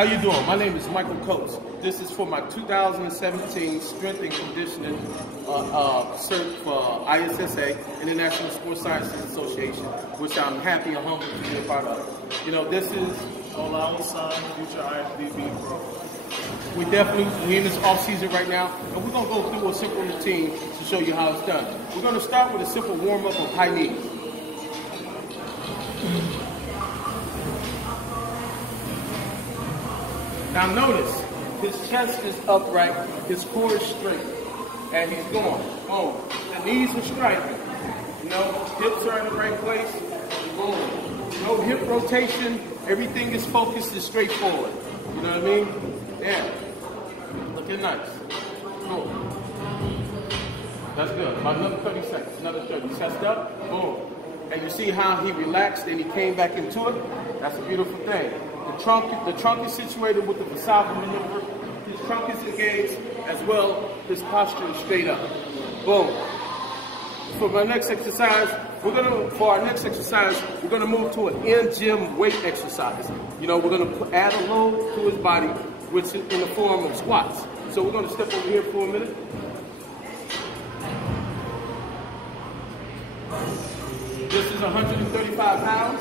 How you doing? My name is Michael Coates. This is for my 2017 Strength and Conditioning cert for ISSA, International Sports Sciences Association, which I'm happy and humbled to be a part of. You know, this is alongside Future IFBB Pro. we're in this off season right now, and we're gonna go through a simple routine to show you how it's done. We're gonna start with a simple warm up of high knees. Now notice, his chest is upright, his core is straight, and he's going. Boom. The knees are striking. You know, hips are in the right place. Boom. No hip rotation. Everything is focused and straightforward. You know what I mean? Yeah. Looking nice. Boom. That's good. About another 30 seconds. Another 30. Chest up. Boom. And you see how he relaxed and he came back into it? That's a beautiful thing. The trunk is situated with the Valsalva maneuver. His trunk is engaged as well. His posture is straight up. Boom. For our next exercise, we're gonna move to an in-gym weight exercise. You know, we're gonna add a load to his body, which is in the form of squats. So we're gonna step over here for a minute. This is 135 pounds.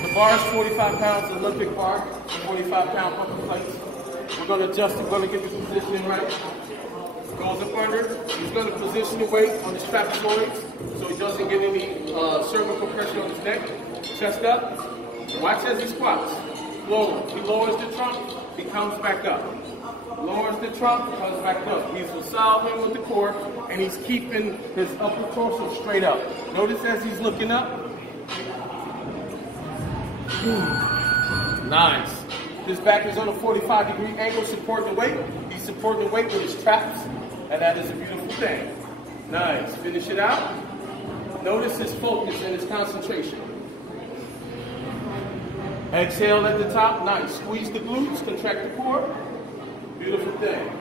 The bar is 45 pounds, the Olympic bar, 45-pound pumping plates. We're going to adjust it, we're going to get the positioning right. Goes up under. He's going to position the weight on his trapezoids so he doesn't get any cervical pressure on his neck. Chest up. Watch as he squats. Lower. He lowers the trunk, he comes back up. Lowers the trunk, comes back up. He's Valsalva with the core, and he's keeping his upper torso straight up. Notice as he's looking up. Nice. His back is on a 45-degree angle supporting the weight. He's supporting the weight with his traps, and that is a beautiful thing. Nice. Finish it out. Notice his focus and his concentration. Exhale at the top. Nice. Squeeze the glutes, contract the core. Beautiful thing.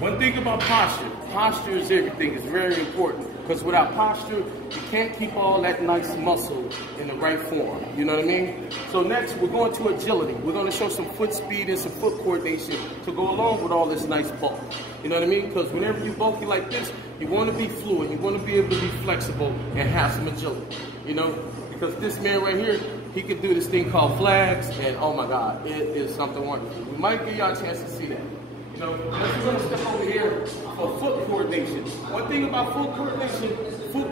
One thing about posture is everything. It's very important, because without posture, you can't keep all that nice muscle in the right form. You know what I mean? So next, we're going to agility. We're going to show some foot speed and some foot coordination to go along with all this nice bulk. You know what I mean? Because whenever you bulky like this, you want to be fluid. You want to be able to be flexible and have some agility. You know? Because this man right here, he can do this thing called flags, and oh my God, it is something wonderful. We might give y'all a chance to see that. So we're going to step over here for foot coordination. One thing about foot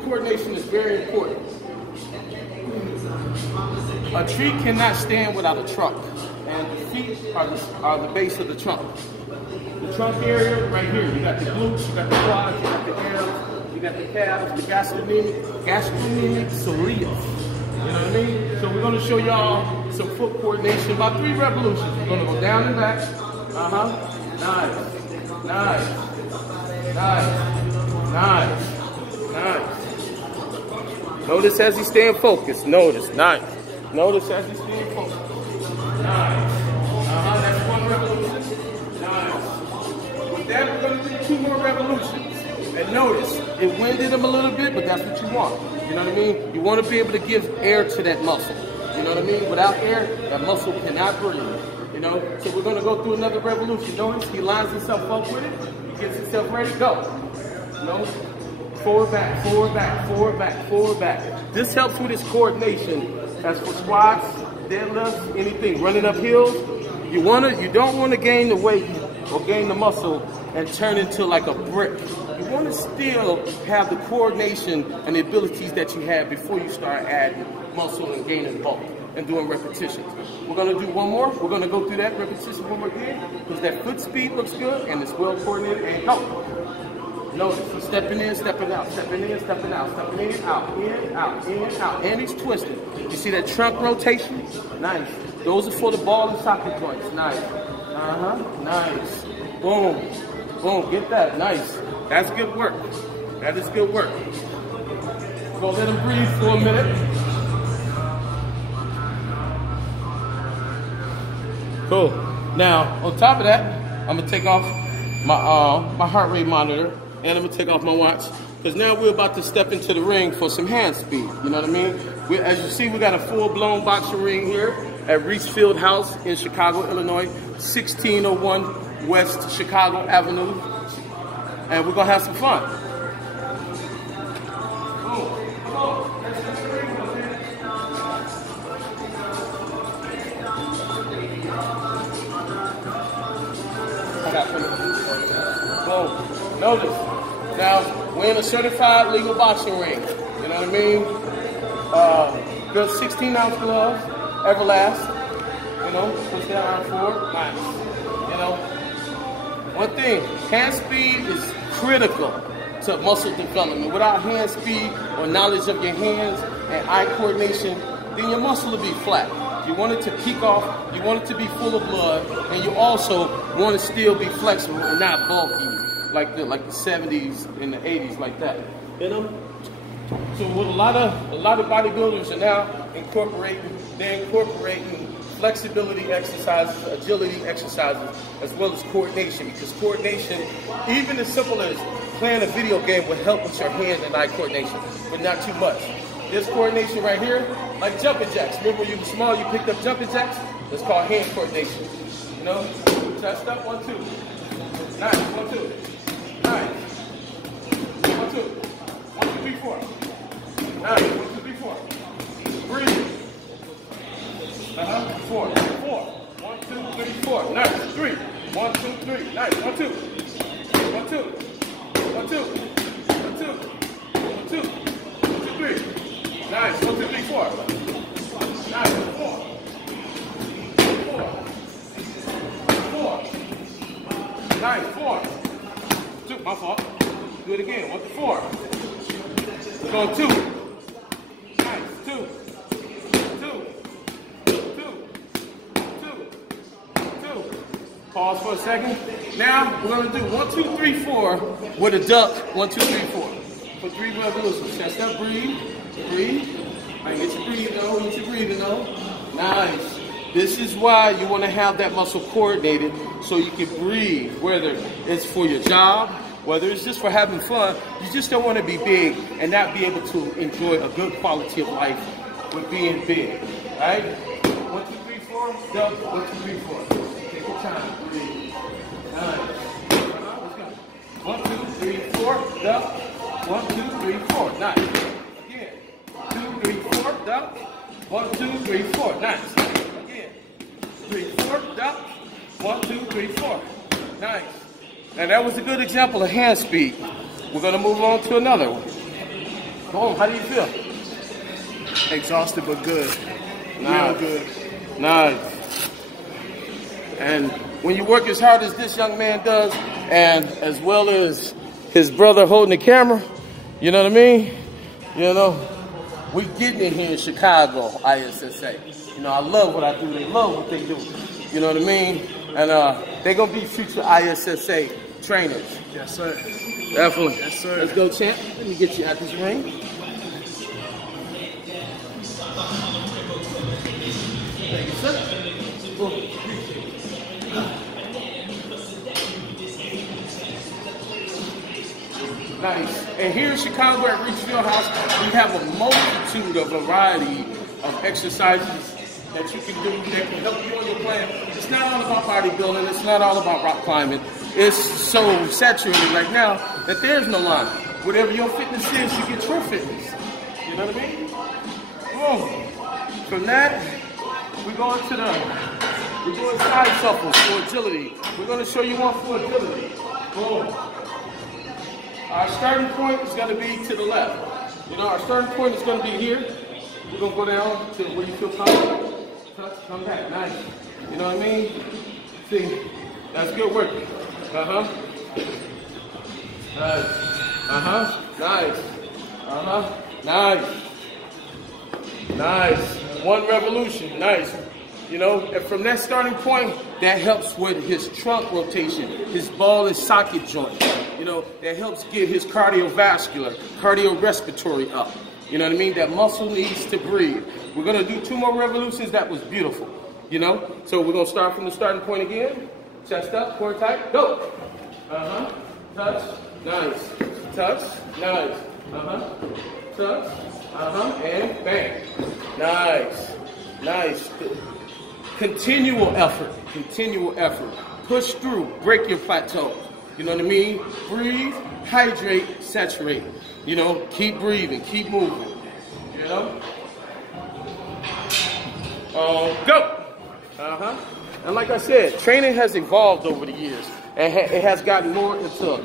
coordination is very important. A tree cannot stand without a trunk, and the feet are the base of the trunk. The trunk area right here, you got the glutes, you got the quads, you got the abs, you got the calves, the gastrocnemic soleus. You know what I mean? So we're going to show y'all some foot coordination, about 3 revolutions. We're going to go down and back. Nice, nice, nice, nice, nice. Notice as he's staying focused. Notice, nice. Notice as he's staying focused. Nice. That's 1 revolution. Nice. With that, we're going to do 2 more revolutions. And notice, it winded him a little bit, but that's what you want. You know what I mean? You want to be able to give air to that muscle. You know what I mean? Without air, that muscle cannot breathe. You know, so we're going to go through another revolution. Notice he lines himself up with it. He gets himself ready. Go. You know, forward, back, forward, back, forward, back, forward, back. This helps with his coordination. As for squats, deadlifts, anything, running up hills, you don't want to gain the weight or gain the muscle and turn into like a brick. You want to still have the coordination and the abilities that you had before you start adding muscle and gaining bulk and doing repetitions. We're going to do 1 more. We're going to go through that repetition 1 more again, because that foot speed looks good and it's well coordinated. And go. Notice he's stepping in, stepping out, stepping in, stepping out, stepping in, out, in, out, in, out. And he's twisting. You see that trunk rotation? Nice. Those are for the ball and socket joints. Nice. Nice. Boom. Boom. Get that. Nice. That's good work. That is good work. We're going to let him breathe for a minute. Cool. Now, on top of that, I'm gonna take off my heart rate monitor, and I'm gonna take off my watch, because now we're about to step into the ring for some hand speed. You know what I mean? As you see, we got a full-blown boxing ring here at Reese Field House in Chicago, Illinois, 1601 West Chicago Avenue, and we're gonna have some fun. Boom. Come on. Boom. Notice. Now, we're in a certified legal boxing ring. You know what I mean? Good 16-ounce gloves, Everlast. You know, push that arm forward. Nice. You know, one thing, hand speed is critical to muscle development. Without hand speed or knowledge of your hands and eye coordination, then your muscle will be flat. You want it to peak off, you want it to be full of blood, and you also want to still be flexible and not bulky like the 70s and the 80s like that. You know? So what a lot of bodybuilders are now incorporating flexibility exercises, agility exercises, as well as coordination, because coordination, even as simple as playing a video game, will help with your hand and eye coordination, but not too much. This coordination right here, like jumping jacks. Remember when you were small, you picked up jumping jacks? That's called hand coordination. You know? Chest up, 1, 2. Nice, 1, 2. Nice. 1, 2. 1, 2, 3, 4. Nice, 1, 2, 3, 4. Breathe. 4. 1, 2, 3, 4. Nice. 3. 1, 2, 3. Nice. 1, 2. 1, 2. 1, 2. 1, 2. 1, 2. 3. Nice. 1, 2, 3, 4. Nice. 4. 4. 4. Nice. 4. 2. My fault. Do it again. 1 to 4. We're going 2. Nice. 2. 2. 2. 2. 2. Pause for a second. Now we're going to do 1, 2, 3, 4 with a duck. 1, 2, 3, 4. For 3 revolutions. Chest up, breathe. Breathe. All right, get your breathing on. Get your breathing on. Nice. This is why you want to have that muscle coordinated so you can breathe, whether it's for your job, whether it's just for having fun. You just don't want to be big and not be able to enjoy a good quality of life with being big. All right? 1, 2, 3, 4. Duck. 1, 2, 3, 4. Take your time. Breathe. Nice. 1, 2, 3, 4. Duck. 1, 2, 3, 4. Nice. Again. 2, 3, 4. Duck. 1, 2, 3, 4. Nice. Again. 3, 4. Duck. 1, 2, 3, 4. Nice. Now that was a good example of hand speed. We're gonna move on to another one. Boom. How do you feel? Exhausted but good. Nice. Real good. Nice. And when you work as hard as this young man does, and as well as his brother holding the camera, you know what I mean? You know, we getting it here in Chicago, ISSA. You know, I love what I do. They love what they do. You know what I mean? And they're going to be future ISSA trainers. Yes, sir. Definitely. Yes, sir. Let's go, champ. Let me get you out this ring. Thank you, sir. Nice. And here in Chicago at Reese Field House, we have a multitude, a variety of exercises that you can do that can help you on your plan. It's not all about bodybuilding. It's not all about rock climbing. It's so saturated right now that there's no line. Whatever your fitness is, you get your fitness. You know what I mean? Boom. From that, we're going to we're doing side shuffles for agility. We're going to show you one for agility. Boom. Our starting point is going to be to the left. You know, our starting point is going to be here. We're going to go down to where you feel comfortable. Touch, come back. Nice. You know what I mean? See, that's good work. Uh-huh. Nice. Uh-huh. Nice. Uh-huh. Nice. Nice. 1 revolution. Nice. You know, and from that starting point, that helps with his trunk rotation, his ball and socket joint. You know, that helps get his cardiovascular, cardiorespiratory up. You know what I mean? That muscle needs to breathe. We're going to do 2 more revolutions. That was beautiful. You know? So we're going to start from the starting point again. Chest up, core tight, go. Touch, nice. Touch, nice. Touch, and bang. Nice, nice. Continual effort, continual effort. Push through, break your plateau. You know what I mean? Breathe, hydrate, saturate. You know, keep breathing, keep moving. You know? Go. And like I said, training has evolved over the years. And it has gotten more into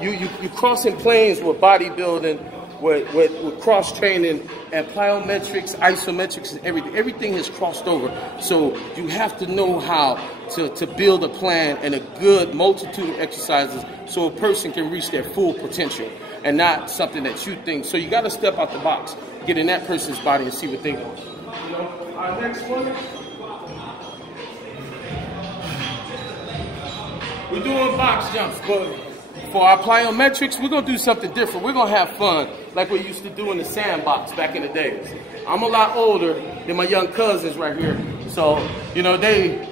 you crossing planes with bodybuilding, with cross training and plyometrics, isometrics, and everything. Everything has crossed over. So you have to know how to build a plan and a good multitude of exercises so a person can reach their full potential and not something that you think. So you got to step out the box, get in that person's body and see what they do. You know, our next one, we're doing box jumps, but for our plyometrics, we're going to do something different. We're going to have fun like we used to do in the sandbox back in the days. I'm a lot older than my young cousins right here. So, you know, they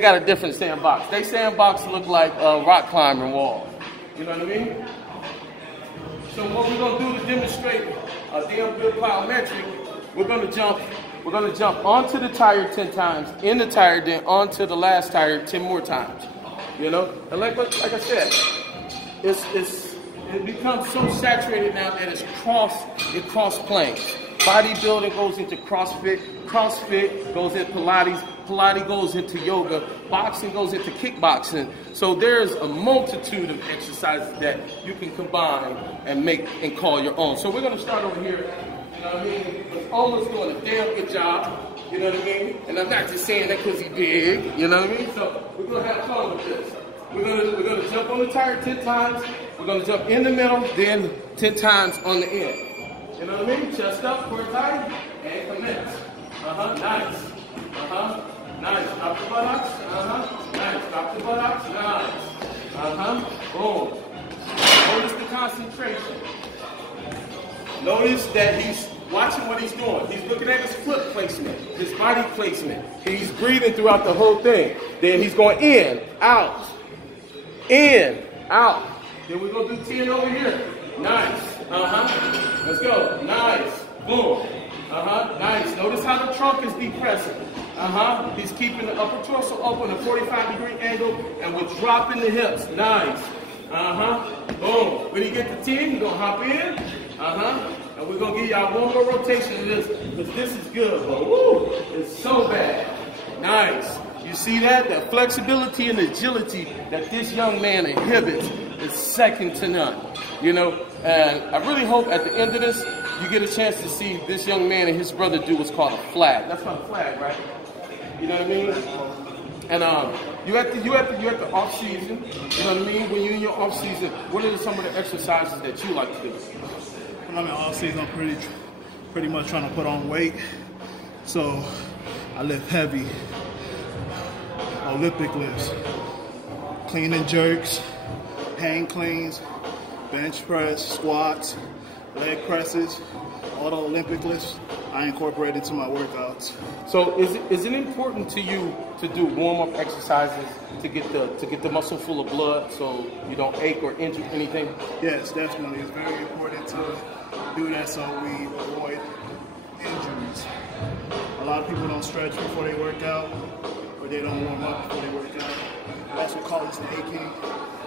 got a different sandbox. They sandbox look like rock climbing walls. You know what I mean? So what we're going to do to demonstrate a damn good plyometric, we're going to jump onto the tire 10 times, in the tire, then onto the last tire 10 more times. You know? And like I said, it becomes so saturated now that it cross planes. Bodybuilding goes into CrossFit, CrossFit goes into Pilates, Pilates goes into yoga, boxing goes into kickboxing. So there's a multitude of exercises that you can combine and make and call your own. So we're going to start over here. You know what I mean? Ola's doing a damn good job. You know what I mean? And I'm not just saying that because he's big. You know what I mean? So we're going to have fun with this. We're gonna jump on the tire 10 times. We're gonna jump in the middle, then 10 times on the end. You know what I mean? Chest up, core tight, and commence. Nice. Nice. Drop the buttocks. Nice. Drop the buttocks. Nice. Boom. Notice the concentration. Notice that he's watching what he's doing. He's looking at his foot placement, his body placement. He's breathing throughout the whole thing. Then he's going in, out. In, out. Then we're going to do 10 over here. Nice. Let's go. Nice. Boom. Nice. Notice how the trunk is depressing. He's keeping the upper torso open, a 45-degree angle, and we're dropping the hips. Nice. Boom. When you get to 10, you're going to hop in. And we're going to give y'all one more rotation of this, because this is good, but woo, it's so bad. Nice. You see that? That flexibility and agility that this young man inhibits is second to none. You know, and I really hope at the end of this, you get a chance to see this young man and his brother do what's called a flag. That's not a flag, right? You know what I mean? And you at the off season. You know what I mean? When you're in your off season, what are some of the exercises that you like to do? When I'm in off season, I'm pretty much trying to put on weight. So I lift heavy. Olympic lifts, clean and jerks, hang cleans, bench press, squats, leg presses, all the Olympic lifts I incorporate into my workouts. So is it important to you to do warm-up exercises to get the muscle full of blood so you don't ache or injure anything? Yes, definitely. It's very important to do that so we avoid injuries. A lot of people don't stretch before they work out, or they don't warm up before they work out. That's what causes aching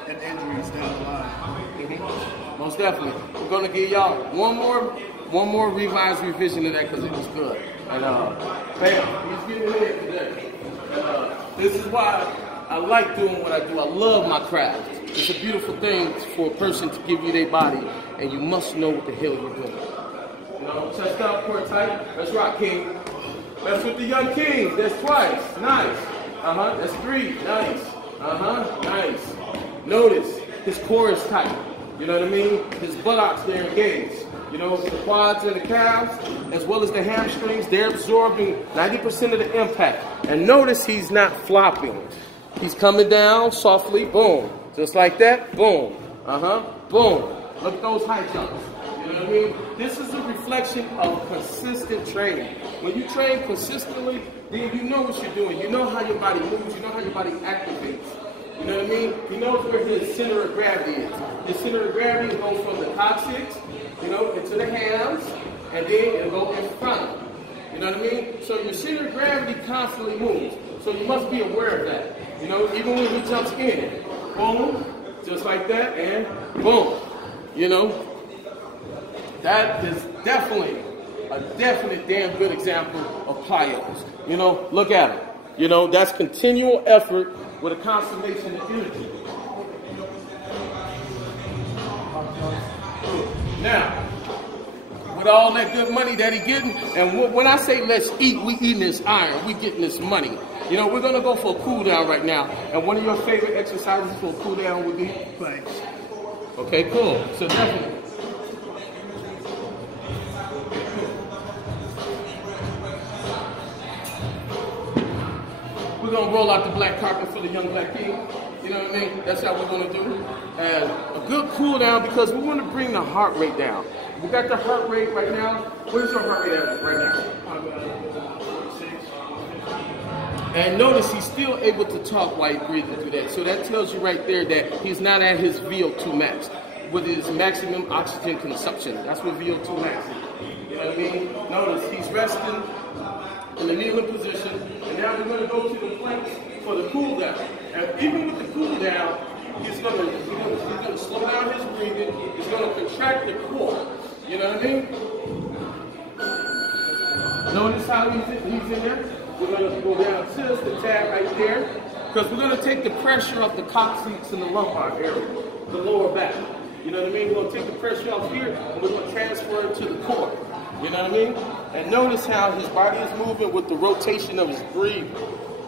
and injuries down the line. Most definitely. We're going to give y'all one more revised revision of that because it was good. And bam, he's getting it today. This is why I like doing what I do. I love my craft. It's a beautiful thing for a person to give you their body, and you must know what the hell you're doing. You know, chest up, core tight. Let's rock, King. That's with the young kings. That's twice. Nice. That's 3. Nice. Nice. Notice his core is tight. You know what I mean? His buttocks, they're engaged. You know, the quads and the calves, as well as the hamstrings, they're absorbing 90% of the impact. And notice he's not flopping. He's coming down softly, boom. Just like that, boom. Boom. Look at those high jumps. You know what I mean? This is a reflection of consistent training. When you train consistently, then you know what you're doing. You know how your body moves. You know how your body activates. You know what I mean? He knows where his center of gravity is. His center of gravity goes from the coccyx, you know, into the hams, and then it'll go in front. You know what I mean? So your center of gravity constantly moves. So you must be aware of that. You know, even when he jumps in, boom, just like that, and boom. You know, that is definitely a definite damn good example of plyos. You know, look at it. You know, that's continual effort with a constellation of energy. Now, with all that good money that he getting, and when I say let's eat, we eating this iron, we getting this money. You know, we're gonna go for a cool down right now. And one of your favorite exercises for a cool down would be planks. Okay, cool. So definitely. We're gonna roll out the black carpet for the young black king. You know what I mean? That's how we're gonna do. And a good cool down because we want to bring the heart rate down. We got the heart rate right now. Where's your heart rate at right now? And notice he's still able to talk while he's breathing through that. So that tells you right there that he's not at his VO2 max, with his maximum oxygen consumption. That's what VO2 max is. You know what I mean? Notice he's resting in the kneeling position. And now we're going to go to the planks for the cool down. And even with the cool down, he's going to slow down his breathing. He's going to contract the core. You know what I mean? Notice how he's in there? We're going to go down just a tad right there. Because we're going to take the pressure off the coccyx and the lumbar area, the lower back. You know what I mean? We're going to take the pressure off here and we're going to transfer it to the core. You know what I mean? And notice how his body is moving with the rotation of his breathing.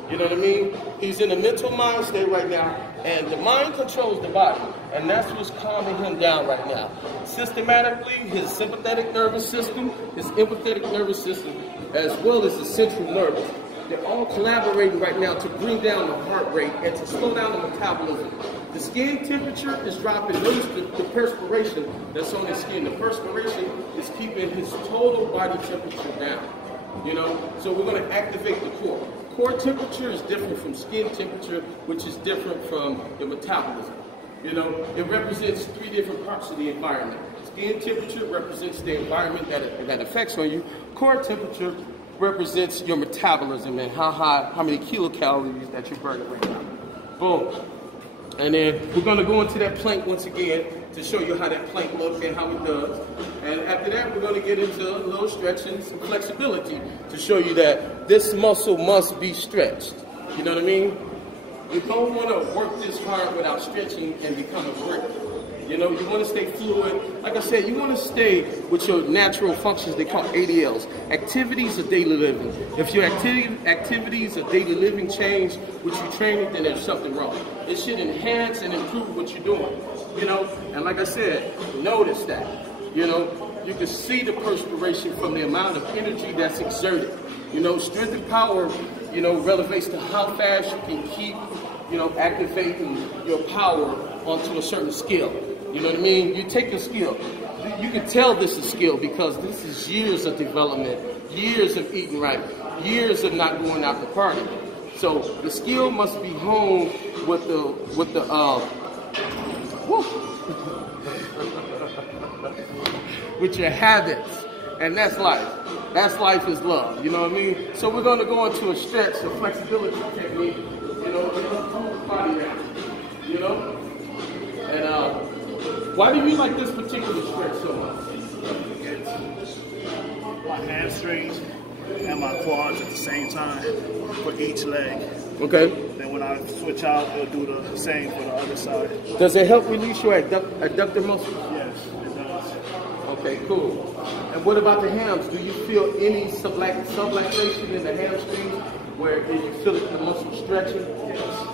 You know what I mean? He's in a mental mind state right now, and the mind controls the body, and that's what's calming him down right now. Systematically, his sympathetic nervous system, his empathetic nervous system, as well as the central nervous, they're all collaborating right now to bring down the heart rate and to slow down the metabolism. The skin temperature is dropping. Notice the perspiration that's on his skin. The perspiration is keeping his total body temperature down. You know, so we're going to activate the core. Core temperature is different from skin temperature, which is different from the metabolism. You know, it represents 3 different parts of the environment. Skin temperature represents the environment that affects on you. Core temperature represents your metabolism and how many kilocalories that you're burning right now. Boom. And then we're going to go into that plank once again to show you how that plank looks and how it does. And after that, we're going to get into a little stretching, some flexibility to show you that this muscle must be stretched. You know what I mean? You don't want to work this hard without stretching and become a brick. You know, you want to stay fluid. Like I said, you want to stay with your natural functions. They call ADLs, activities of daily living. If your activities of daily living change with your training, then there's something wrong. It should enhance and improve what you're doing. You know, and like I said, notice that. You know, you can see the perspiration from the amount of energy that's exerted. You know, strength and power, you know, relates to how fast you can keep, you know, activating your power onto a certain skill. You know what I mean? You take a skill. You can tell this is skill because this is years of development, years of eating right, years of not going out to party. So the skill must be honed with with your habits, and that's life. That's life is love. You know what I mean? So we're going to go into a stretch, a flexibility technique. You know, to improve the body now. You know, and why do you like this particular stretch so much? My hamstrings and my quads at the same time for each leg. Okay. Then when I switch out, it'll do the same for the other side. Does it help release your adductor muscles? Yes, it does. Okay, cool. And what about the hams? Do you feel any subluxation in the hamstrings where you feel the muscle stretching? Yes.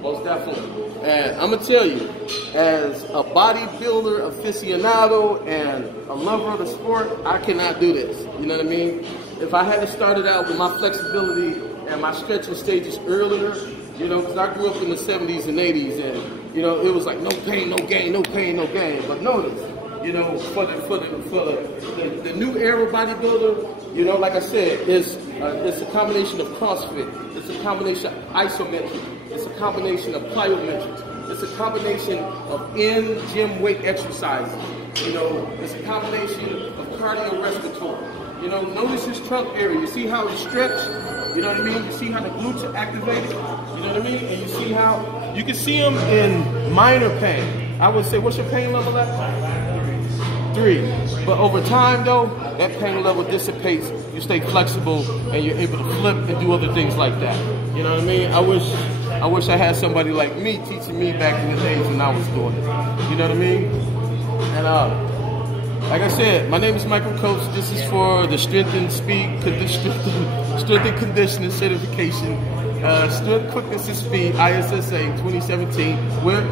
Most definitely. And I'm going to tell you, as a bodybuilder aficionado and a lover of the sport, I cannot do this. You know what I mean? If I had to start it out with my flexibility and my stretching stages earlier, you know, because I grew up in the 70s and 80s, and, you know, it was like no pain, no gain, no pain, no gain. But notice, you know, for the new era bodybuilder, you know, like I said, it's a combination of CrossFit. It's a combination of isometric. It's a combination of plyometrics. It's a combination of in-gym weight exercises. You know, it's a combination of cardiorespiratory. You know, notice his trunk area. You see how it's stretched? You know what I mean? You see how the glutes are activated? You know what I mean? And you see how, you can see him in minor pain. I would say, what's your pain level at? 3. But over time though, that pain level dissipates. You stay flexible and you're able to flip and do other things like that. You know what I mean? I wish I had somebody like me teaching me back in the days when I was doing it. You know what I mean? And like I said, my name is Michael Coach. This is for the Strength and Conditioning Certification, Strength, Quickness, and Speed, ISSA 2017. Where?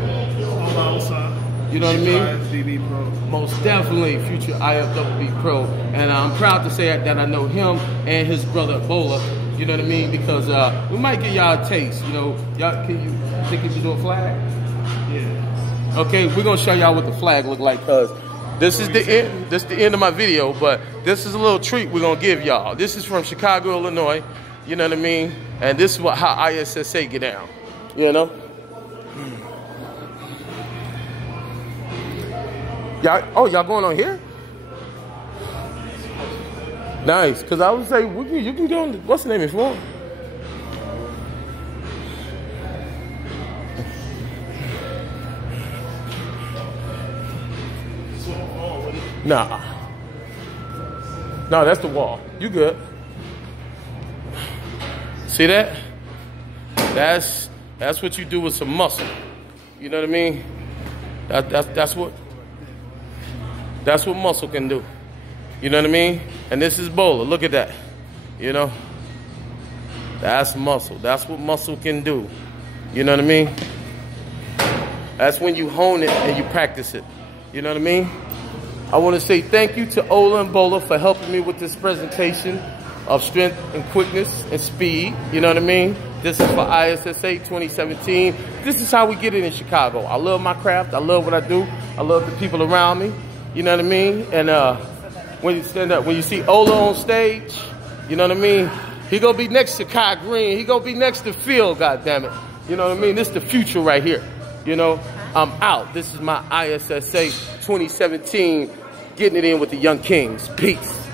You know what I mean? IFBB Pro. Most definitely, Future IFBB Pro. And I'm proud to say that I know him and his brother Bola. You know what I mean? Because we might get y'all a taste. You know, y'all can you think you should do a flag? Yeah. Okay, we're gonna show y'all what the flag look like, cause this is the end. This is the end of my video, but this is a little treat we're gonna give y'all. This is from Chicago, Illinois. You know what I mean? And this is how ISSA get down. You know? Y'all going on here? Nice, cause I would say you can go on. What's the name of it? Nah. No, that's the wall. You good? See that? That's what you do with some muscle. You know what I mean? That's what muscle can do. You know what I mean? And this is Bola. Look at that. You know? That's muscle. That's what muscle can do. You know what I mean? That's when you hone it and you practice it. You know what I mean? I want to say thank you to Ola and Bola for helping me with this presentation of strength and quickness and speed. You know what I mean? This is for ISSA 2017. This is how we get it in Chicago. I love my craft. I love what I do. I love the people around me. You know what I mean? And when you stand up, when you see Ola on stage, you know what I mean? He gonna be next to Kai Green. He gonna be next to Phil, goddammit. You know what I mean? This is the future right here. You know, I'm out. This is my ISSA 2017, getting it in with the Young Kings. Peace.